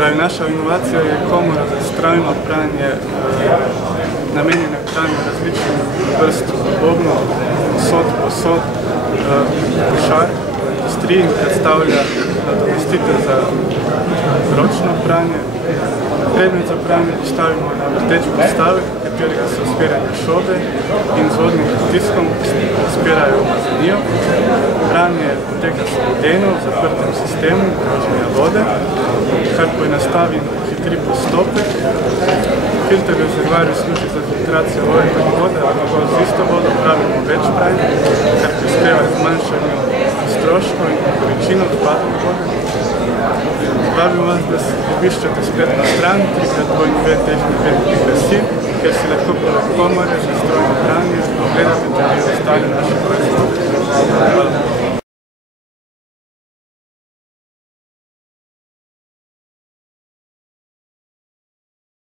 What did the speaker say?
Naša inovacija je komora za strojno pranje, namenjena pranju različnih vrst bobnov, posod, košar, industriji in predstavlja nadomestitev za ročno pranje. Predmet za pranje postavimo na vrteč postavek, v katerega se spirajo šobe in z vodnim pritiskom spirajo umazanijo. Pranje poteka samodejno v zaprtem sistemu kroženja vode, kar poenostavi in pohitri postopek. Filter v rezervoarju služi za filtracijo vode, lahko z isto vodo pravimo več pranja, kar prispeva k zmanjšanju stroškov in količino odpadne vode. Vabim vas, da se obiščete spletno stran www.tehnik.si, kjer si lahko poleg komore za strojno pranje ogledate tudi ostale naše proizvode. Hvala.